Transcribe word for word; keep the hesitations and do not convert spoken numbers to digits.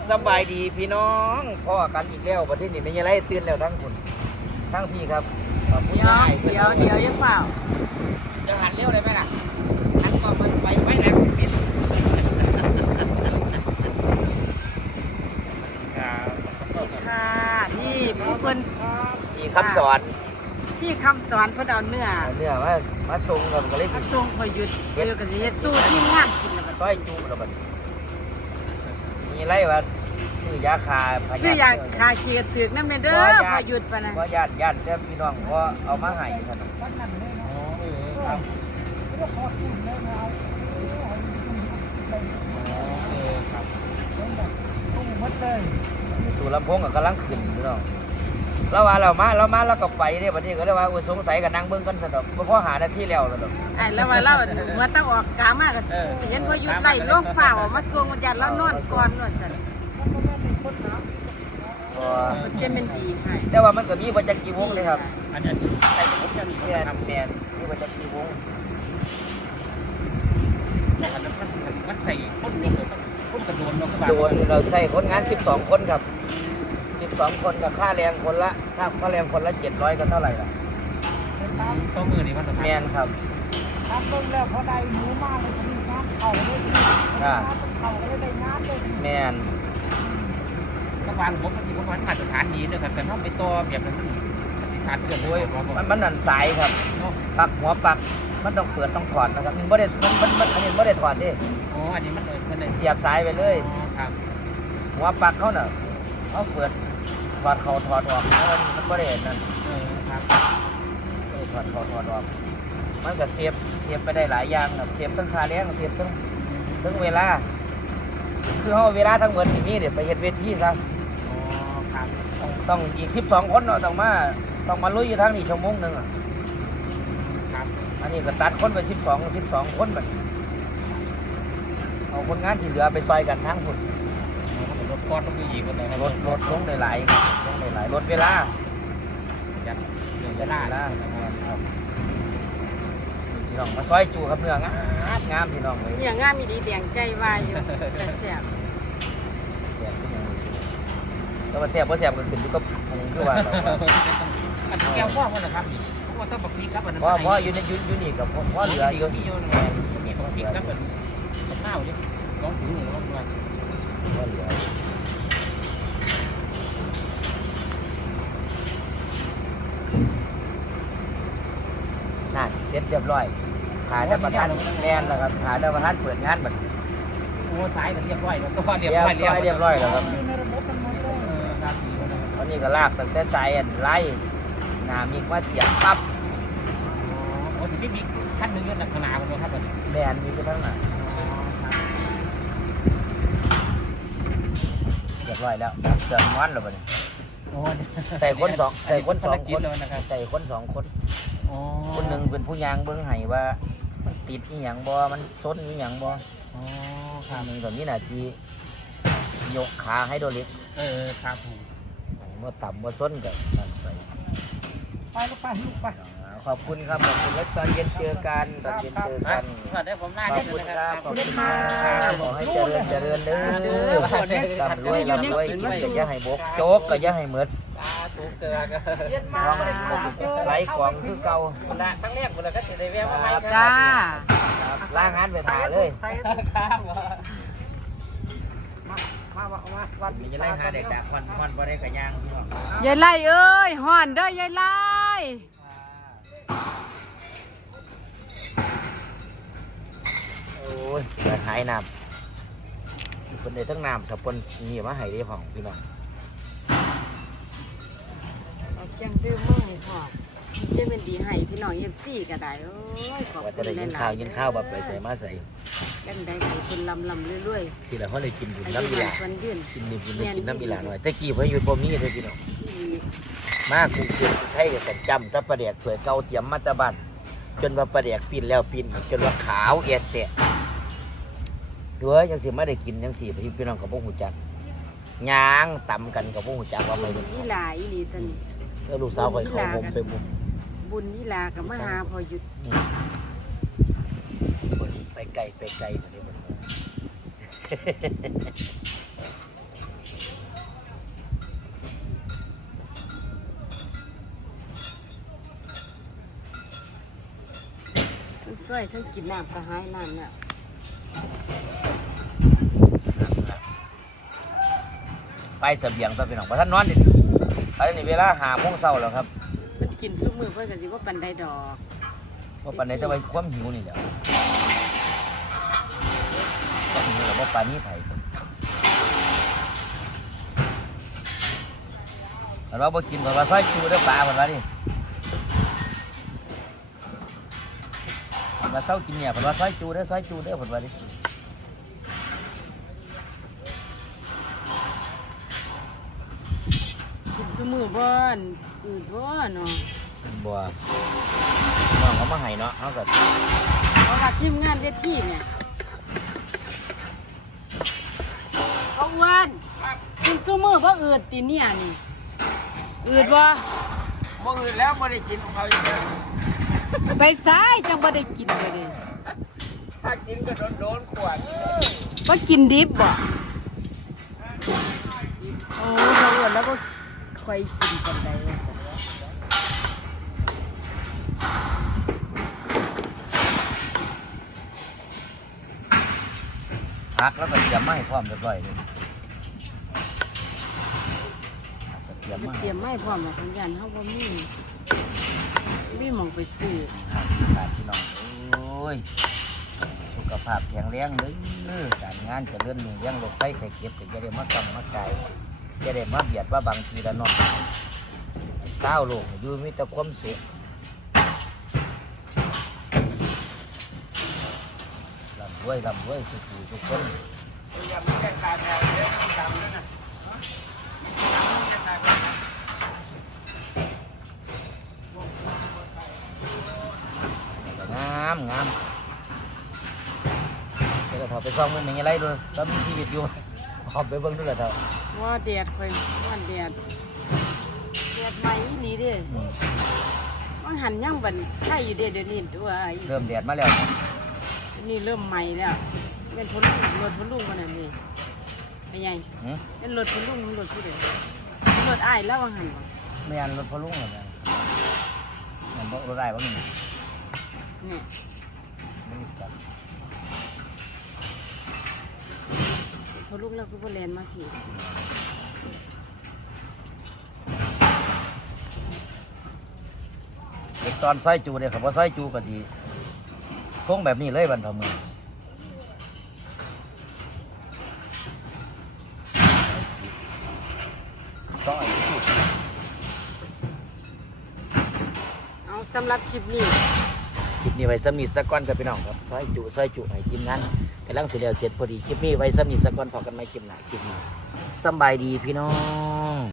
สบายดีพี่น้องพ่อกันอีกแล้วประเทศนี้ไม่ใช่ไรตื่นแล้วทั้งคนทั้งพี่ครับเดี๋ยวเดี๋ยวเดี๋ยวยังเปล่าจะหันเร็วได้ไหมล่ะหันก่อนมันไฟไว้แล้วปิดค่ะพี่ผู้เพิ่นมีคำสอนพี่คำสอนเพิ่นเอาเนื้อเนื้อมามาส่งกันก็เลยมาส่งพอหยุดเดี๋ยวกันสิเฮ็ดสู้ที่งานกินแล้วบัดต้อยจูแล้วบัดมีไรวะซื้อยาคาซื้อยาคาเชียตึกนำเด้อพอหยุดปะนะว่าญาติญาติเด้อพี่น้องก็เอามาให้ท่านอ๋อเออครับตู้ลำโพงก็กำลังขึ้นพี่น้องเราว่าเรามาเรามาเราก็ไปเนี่ยวันนี้ก็เลยว่าสงสัยกับนางเบิ้งกันสะดอกเพราะหาหน้าที่แล้วแล้วดอกไอ้แล้วว่าเราเมื่อต้องออกกามากก็เห็นพอหยุดไล่ลงฝ้าออกมาส่งญาติแล้วนอนก่อนว่าซั่นจะเป็นดีให้แต่ว่ามันก็มีบัญชีวงเลยครับอันนี้ใส่ผมจะมีแมนแมนมีบัญชีวงอันนั้นมันมันใส่คนลงเลยคนกระโดดลงกระบะโดนเราใส่คนงานสิบสองคนครับสิบสองคนกับค่าแรงคนละค่าค่าแรงคนละเจ็ดร้อยก็เท่าไหร่ล่ะตัวมือนี่มันแมนครับทำเบิ่งแล้วพอได้หมูมากเลยก็มีงานเข่าเลยงานเข่าเลยได้งานเลยแมนกระบะผมมันที่ผมมันมาตรฐานดีเลยครับแต่ถ้าไปต่อแบบนั้นมันขาดเกินด้วยมันมันนั่นสายครับปักหัวปักมันต้องเปิดต้องถอดนะครับมันไม่ได้มันมันมันอันนี้ไม่ได้ถอดดิอ๋ออันนี้มันเลยมันเลยเสียบสายไปเลยครับหัวปักเขาเน่ะเขาเปิดถอดเขาถอดออกมันมันไม่ได้นั่นเออครับถอดเขาถอดออกมันก็เสียบเสียบไปได้หลายอย่างครับเสียบทั้งค่าแรงเสียบทั้งทั้งเวลาคือเขาเวลาทั้งหมดอย่างนี้เดี๋ยวไปเฮ็ดเวทีซะอ๋อครับต้องอีกสิบสองคนเนาะต้องมาต้องมาลุยอยู่ทั้งนี้ชั่วโมงหนึ่งอ่ะครับอันนี้ก็ตัดคนไปสิบสองสิบสองคนแบบเอาคนงานที่เหลือไปซอยกันทั้งหมดรถก้อนต้องมีอีกคนเลยรถรถลงในหลายลงในหลายรถเวลาจัดเรื่องเวลาครับพี่น้องมาซอยจูครับเนื้องามงามพี่น้องเลยเนี่ยงามมีดีแดงใจวายอยู่แต่แซ่บแซ่บขึ้นยังแล้วมาแซ่บเพราะแซ่บกันขึ้นอยู่กับปรุงคือว่าอันแก้วพ่อมันนะครับเพราะว่าต้องบักพีครับอันนั้นเพราะเพราะอยู่ในยุยูนี่กับเพราะเหลืออยู่นี่อยู่นี่บักพีครับเป็นข้าวเนี่ยลองถึงหนึ่งลองด้วยเพราะเหลือน่าเสร็จเรียบร้อยหาได้ประธานแน่นแล้วครับหาได้ประธานเปิดงานแบบโอ้สายเรียบร้อยแล้วก็เรียบร้อยเรียบร้อยแล้วครับครับตอนนี้ก็ลากตั้งแต่สายไล่หนามีว่าเสียบปั๊บโอ้ถึงที่มีขั้นหนึ่งเรื่องขนาดเลยครับแบนมีกระทั่งหนาเรียบร้อยแล้วเติมมันแล้วบ่เนี่ยใส่คนสองใส่คนสองคนใส่คนสองคนคนหนึ่งเป็นผู้ยางเบื้องไห้ว่ามันติดอีหยังบ่มันซนอีหยังบ่อ๋อข้ามึงตอนนี้น่ะที่ยกขาให้โดนเล็กเออครับผมว่าต่ำว่าซนกันไปไปก็ไปลูกไปขอบคุณครับขอบคุณแล้วตอนเย็นเจอกันตอนเย็นเจอกันได้ผมหน้าขอบคุณครับขอบคุณครับขอให้เจริญเจริญเด้อร่ำรวยร่ำรวยกินก็อย่าให้บกโจ๊กก็อย่าให้เหมือดถูกเกลือก็ไหลกล่องคือเก่าทั้งแรกหมดเลยก็จะได้แววมาจ้าล่างานไปถ่ายเลยมาว่ามาวัดมีจะไล่หาเด็กแต่คอนคอนบ่ได้กระย่างยายไล่เอ้ยห่อนเด้อยายไล่โอ้ยกระหายน้ำคนในทั้งน้ำกับคนมีมาให้ได้ของพี่น้องเอาเชียงดื้อมึงนี่พ่อจะเป็นดีให้พี่น้องเอฟซีก็ได้โอ้ยขอบคุณจะได้ยินข้าวยินข้าวแบบไปใส่มาใส่กันได้คุณลำลำเรื่อยๆทีละเขาเลยกินบุญน้ำบิลากินดิบกินกินน้ำบิลาหน่อยแต่กี่พายุบ่มีเลยพี่น้องมากกูเกินไทยกับจำตะประเดียกสวยเก่าเตรียมมาตะบันจนว่าประเดียกปีนแล้วปีนจนว่าขาวเอียดแตะด้วยยังสิไม่ได้กินยังสิพี่น้องกับพวกหูจักย่างต่ำกันกับพวกหูจักว่าไม่ได้อีหลายอีหลีตันแล้วลูกสาวคอยเขาผมไปบุญบุญอีหลากับมหาพอหยุดไปไกลไปไกลมาเนี่ยมันซอยทั้งกินน้ำกระหายน้ำเนี่ยไปเสบียงตัวพี่น้องเพราะท่านนอนดิตอนนี้เวลาหาโมงเช้าแล้วครับมันกินซุมือเพื่อนกันสิว่าปันไดดอกว่าปันไหนจะไปความหิวนี่แหละความหิวแล้วว่าปานนี้ไผ่แต่ว่าบ่กินเพราะว่าซอยจูเด้อปลาเหมือนว่านี่มาเช้ากินเนี่ยเพราะว่าซอยจูเด้อซอยจูเด้อเหมือนว่านี่กินซุมือบ้านอืดบ้านเนาะบัวน้องเขามาให้เนาะเขาก็เพราะว่าทีมงานเวทีเนี่ยเขาอ้วนกินซุมือเพราะอืดตีเนี่ยนี่อืดบ่บ่อื่นแล้วบ่ได้กินของเขาอีกแล้วไปซ้ายจังบ่ได้กินเลยดิถ้ากินก็โดนโดนขวดว่ากินดิบบ่โอ้เขาอ้วนแล้วก็ค่อยกินกันได้ว่าซั่นพักแล้วก็เตรียมมาให้พร้อมเรียบร้อยเลยเตรียมมาเตรียมไม่พร้อมหรอกสัญญาณเขาบ่มีมีหมองไปซื้อขาดพี่น้องโอ้ยสุขภาพแข็งแรงเลยการงานจะเลื่อนหนึ่งเรื่องโรคไข้ไข้เจ็บจะได้มากำมาไกลจะได้มาเบียดว่าบางทีละเนาะเศร้าโลกอยู่มีแต่ความสุขลำด้วยลำด้วยสุขทุกคนอย่ามาแก้ตาแถวเดี๋ยวมันจำแล้วนะงามงามเดี๋ยวเราไปซ่องมันอย่างไรดูเรามีชีวิตอยู่ขอบไปเบิ่งด้วยเถอะว่าแดดค่อยว่าแดดแดดใหม่อีหลีเด้มันหันยังบัดใช่อยู่เด้เดี๋ยวนี้ตัวไอ้เริ่มแดดมาแล้วนะนี่เริ่มใหม่แล้วเป็นพลุงรถพลุงมันนั่นนี่เป็นไงหืมเป็นรถพลุงมันรถผู้เดียวรถอ้ายแล้วว่าหันบ่ไม่อันรถพลุงเหรอเนี่ยมันบอกรถได้บ้างนี่เนี่ยไม่รู้จักพลุงแล้วคือบ่แล่นมาพี่เด็กตอนซอยจูเนี่ยครับว่าซอยจูก็ดีทรงแบบนี้เลยบันเทามือซอยจูเอาสำหรับคลิปนี้คลิปนี้ไว้สำนีสักก้อนกับพี่น้องครับซอยจูซอยจูให้ทีมงานกำลังเสร็จแล้วเสร็จพอดีคลิปนี้ไว้สำนีสักก้อนพอกันไหมคลิปหน้าคลิปนี้สำบายดีพี่น้อง